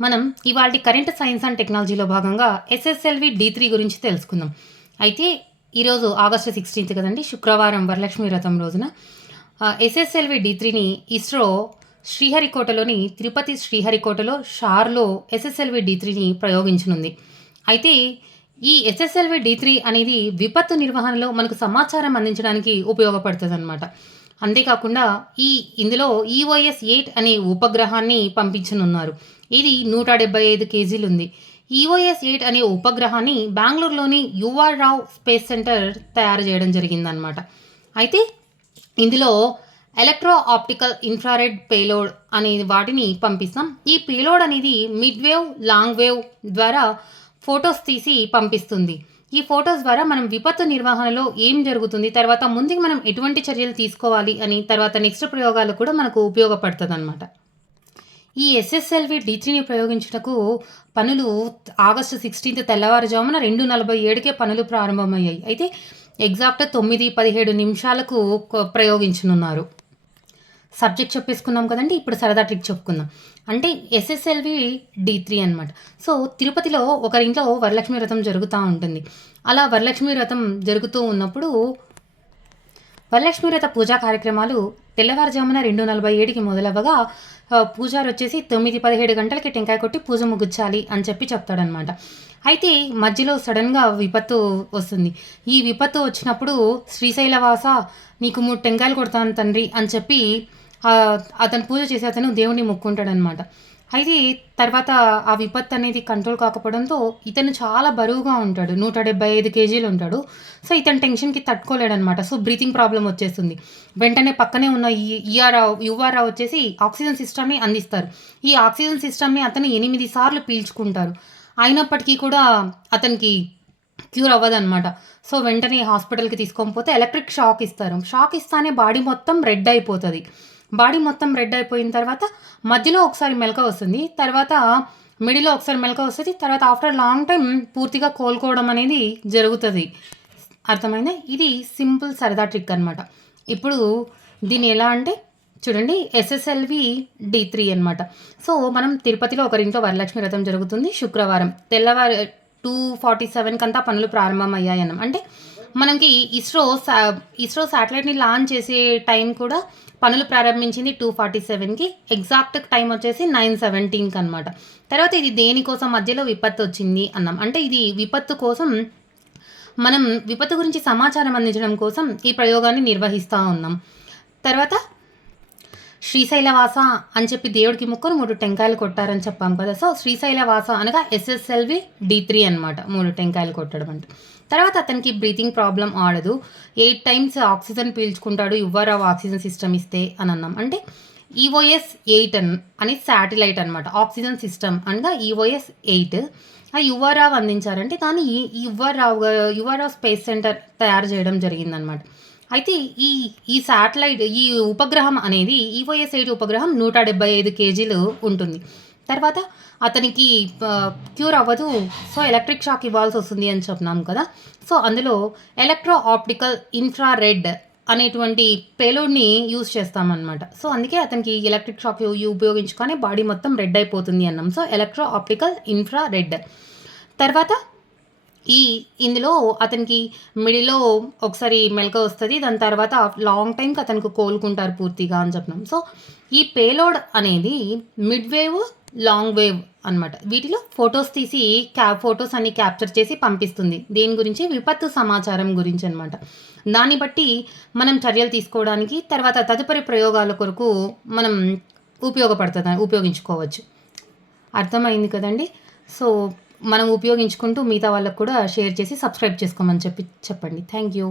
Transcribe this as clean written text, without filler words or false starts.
మనం ఇవాల్టి current science and టెక్నాలజీలో భాగంగా ఎస్ఎస్ఎల్వి డి3 గురించి తెలుసుకుందాం. అయితే ఈరోజు ఆగస్టు 16 కదండీ! శుక్రవారం వరలక్ష్మి వ్రతం రోజున ఎస్ఎస్ఎల్వి డి3ని ఇస్రో శ్రీహరికోటలోని తిరుపతి శ్రీహరికోటలో షార్‌లో ఎస్ఎస్ఎల్వి డి3ని ప్రయోగించనుంది. అయితే ఈ ఎస్ఎస్ఎల్వి డి3 అనేది విపత్తు నిర్వహణలో మనకు సమాచారం అందించడానికి ఉపయోగపడుతదనమాట. అంతేకాకుండా ఇందులో ఈఓఎస్-8 అనే ఉపగ్రహాన్ని పంపించనున్నారు. ఇది 175 కేజీలుంది. ఈఓఎస్-8 అనే ఉపగ్రహాన్ని బెంగుళూరులోని యుఆర్ రావ్ స్పేస్ సెంటర్ తయారు చేయడం జరిగిందనమాట. అయితే ఇందులో ఎలక్ట్రో ఆప్టికల్ ఇన్ఫ్రారెడ్ పేలోడ్ అనే వాటిని పంపిస్తాం. ఈ పేలోడ్ అనేది మిడ్ వేవ్, లాంగ్ వేవ్ ద్వారా ఫోటోస్ తీసి పంపిస్తుంది. ఈ ఫోటోస్ ద్వారా మనం విపత్తు నిర్వహణలో ఏం జరుగుతుంది, తర్వాత ముందుకు మనం ఎటువంటి చర్యలు తీసుకోవాలి అని, తర్వాత నెక్స్ట్ ప్రయోగాలు కూడా మనకు ఉపయోగపడుతుందన్నమాట. ఈ ఎస్ఎస్ఎల్వి డి3ని ప్రయోగించుటకు పనులు ఆగస్టు 16 తెల్లవారుజామున 2:47కే పనులు ప్రారంభమయ్యాయి. అయితే ఎగ్జాక్ట్ 9:17 నిమిషాలకు ప్రయోగించనున్నారు. సబ్జెక్ట్ చెప్పేసుకున్నాం కదండి. ఇప్పుడు సరదా ట్రిక్ చెప్పుకుందాం. అంటే ఎస్ఎస్ఎల్వి డి3 అనమాట. సో తిరుపతిలో ఒకరింట్లో వరలక్ష్మి వ్రతం జరుగుతూ ఉంటుంది. అలా వరలక్ష్మి వ్రతం జరుగుతూ ఉన్నప్పుడు వరలక్ష్మి వ్రత పూజా కార్యక్రమాలు తెల్లవారుజామున 2:47కి మొదలవ్వగా పూజారి వచ్చేసి 9:17 గంటలకి టెంకాయ కొట్టి పూజ ముగించాలి అని చెప్పి చెప్తాడనమాట. అయితే మధ్యలో సడన్గా విపత్తు వస్తుంది. ఈ విపత్తు వచ్చినప్పుడు శ్రీశైలవాస నీకు 3 టెంకాయలు కొడతాను తండ్రి అని చెప్పి అతను పూజ చేసి అతను దేవుణ్ణి మొక్కుంటాడనమాట. అయితే తర్వాత ఆ విపత్తు అనేది కంట్రోల్ కాకపోవడంతో ఇతను చాలా బరువుగా ఉంటాడు. 175 కేజీలు ఉంటాడు. సో ఇతను టెన్షన్కి తట్టుకోలేడనమాట. సో బ్రీతింగ్ ప్రాబ్లం వచ్చేస్తుంది. వెంటనే పక్కనే ఉన్న యుఆర్ఆ వచ్చేసి ఆక్సిజన్ సిస్టమ్ని అందిస్తారు. ఈ ఆక్సిజన్ సిస్టమ్ని అతను 8 సార్లు పీల్చుకుంటారు. అయినప్పటికీ కూడా అతనికి క్యూర్ అవ్వదనమాట. సో వెంటనే హాస్పిటల్కి తీసుకొని పోతే ఎలక్ట్రిక్ షాక్ ఇస్తారు. షాక్ ఇస్తానే బాడీ మొత్తం రెడ్ అయిపోతుంది. బాడీ మొత్తం రెడ్ అయిపోయిన తర్వాత మధ్యలో ఒకసారి మెలకువ వస్తుంది. తర్వాత మిడిల్లో ఒకసారి మెలకువ వస్తుంది. తర్వాత ఆఫ్టర్ లాంగ్ టైం పూర్తిగా కోలుకోవడం అనేది జరుగుతుంది. అర్థమైందా? ఇది సింపుల్ సరదా ట్రిక్ అనమాట. ఇప్పుడు దీన్ని ఎలా అంటే చూడండి, ఎస్ఎస్ఎల్వి డి3 అనమాట. సో మనం తిరుపతిలో ఒకరింట్లో వరలక్ష్మి వ్రతం జరుగుతుంది. శుక్రవారం తెల్లవారు 2:47 కంతా పనులు ప్రారంభమయ్యాయన్నాం. అంటే మనకి ఇస్రో శాటిలైట్ని లాంచ్ చేసే టైం కూడా పనులు ప్రారంభించింది 2:47కి. ఎగ్జాక్ట్ టైం వచ్చేసి 9:17కి అనమాట. తర్వాత ఇది దేనికోసం మధ్యలో విపత్తు వచ్చింది అన్నాం. అంటే ఇది విపత్తు కోసం మనం విపత్తు గురించి సమాచారం అందించడం కోసం ఈ ప్రయోగాన్ని నిర్వహిస్తూ ఉన్నాం. తర్వాత శ్రీశైలవాస అని చెప్పి దేవుడికి మొక్కుని 3 టెంకాయలు కొట్టారని చెప్పాం కదా. సో శ్రీశైలవాస అనగా ఎస్ఎస్ఎల్వి డి3 అనమాట. 3 టెంకాయలు కొట్టడం అంటే. తర్వాత అతనికి బ్రీతింగ్ ప్రాబ్లం ఆడదు. 8 టైమ్స్ ఆక్సిజన్ పీల్చుకుంటాడు యువరావ్ ఆక్సిజన్ సిస్టమ్ ఇస్తే అని అన్నాం. అంటే ఈఓఎస్-8 అని శాటిలైట్ అనమాట. ఆక్సిజన్ సిస్టమ్ అనగా ఈఓఎస్-8 ఆ యువరావ్ అందించారంటే దాన్ని యువరావ్ స్పేస్ సెంటర్ తయారు చేయడం జరిగిందనమాట. అయితే ఈ శాటిలైట్ ఈ ఉపగ్రహం అనేది ఈఓఎస్-8 ఉపగ్రహం 175 కేజీలు ఉంటుంది. తర్వాత అతనికి క్యూర్ అవ్వదు. సో ఎలక్ట్రిక్ షాక్ ఇవ్వాల్సి వస్తుంది అని చెప్పినాం కదా. సో అందులో ఎలక్ట్రో ఆప్టికల్ ఇన్ఫ్రారెడ్ అనేటువంటి పేలోడ్ని యూజ్ చేస్తామన్నమాట. సో అందుకే అతనికి ఎలక్ట్రిక్ షాక్ ఉపయోగించుకొని బాడీ మొత్తం రెడ్ అయిపోతుంది అన్నాం. So electro optical infrared. తర్వాత ఇందులో అతనికి మిడిల్లో ఒకసారి మెలకువ వస్తుంది. దాని తర్వాత లాంగ్ టైంకి అతనికి కోలుకుంటారు పూర్తిగా అని చెప్పినాం. సో ఈ పేలోడ్ అనేది మిడ్ వేవ్, లాంగ్ వేవ్ అనమాట. వీటిలో ఫొటోస్ తీసి ఫొటోస్ అన్ని క్యాప్చర్ చేసి పంపిస్తుంది. దేని గురించి? విపత్తు సమాచారం గురించి అనమాట. దాన్ని బట్టి మనం చర్యలు తీసుకోవడానికి తర్వాత తదుపరి ప్రయోగాల కొరకు మనం ఉపయోగించుకోవచ్చు. అర్థమైంది కదండి. సో మనం ఉపయోగించుకుంటూ మిగతా వాళ్ళకు కూడా షేర్ చేసి సబ్స్క్రైబ్ చేసుకోమని చెప్పండి. Thank you.